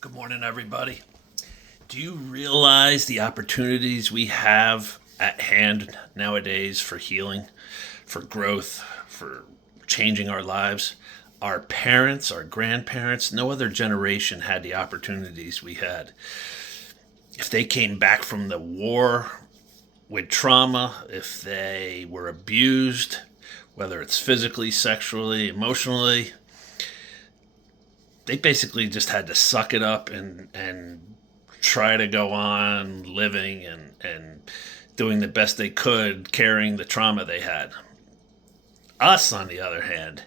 Good morning, everybody. Do you realize the opportunities we have at hand nowadays for healing, for growth, for changing our lives? Our parents, our grandparents, no other generation had the opportunities we had. If they came back from the war with trauma, if they were abused, whether it's physically, sexually, emotionally, they basically just had to suck it up and try to go on living and doing the best they could carrying the trauma they had. Us, on the other hand,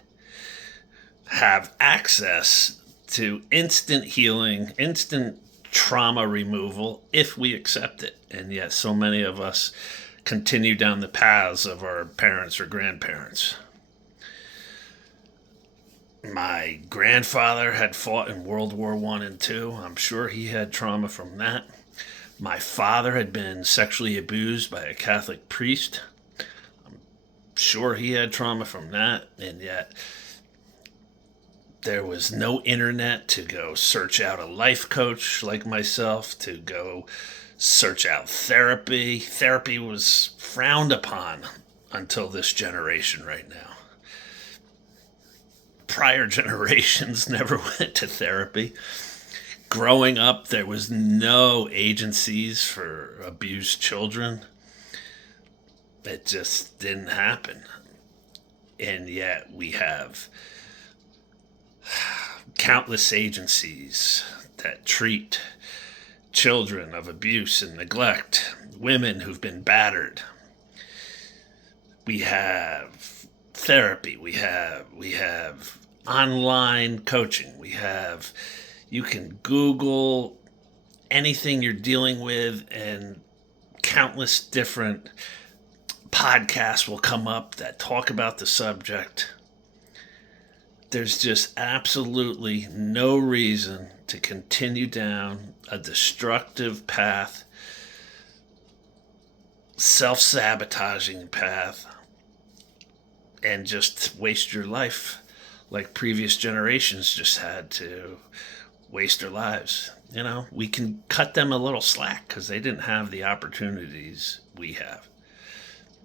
have access to instant healing, instant trauma removal if we accept it. And yet, so many of us continue down the paths of our parents or grandparents. My grandfather had fought in World War I and II. I'm sure he had trauma from that. My father had been sexually abused by a Catholic priest. Sure, he had trauma from that. And yet, there was no internet to go search out a life coach like myself, to go search out therapy. Therapy was frowned upon until this generation right now. Prior generations never went to therapy. Growing up, there was no agencies for abused children. It just didn't happen. And yet we have countless agencies that treat children of abuse and neglect, women who've been battered. We have therapy. We have online coaching. You can Google anything you're dealing with, and countless different podcasts will come up that talk about the subject. There's just absolutely no reason to continue down a destructive path, self-sabotaging path, and just waste your life like previous generations just had to waste their lives. We can cut them a little slack because they didn't have the opportunities we have.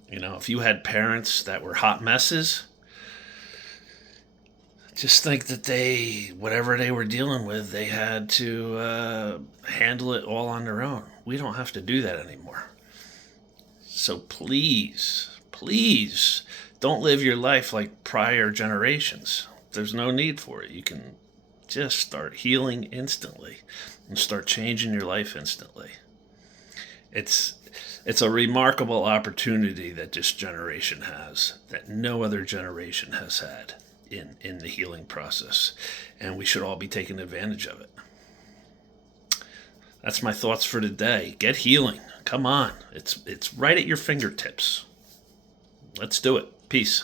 If you had parents that were hot messes, just think that whatever they were dealing with, they had to handle it all on their own. We don't have to do that anymore. So please, please don't live your life like prior generations. There's no need for it. You can just start healing instantly and start changing your life instantly. It's a remarkable opportunity that this generation has that no other generation has had in the healing process, and we should all be taking advantage of it. That's my thoughts for today. Get healing. Come on. It's right at your fingertips. Let's do it. Peace.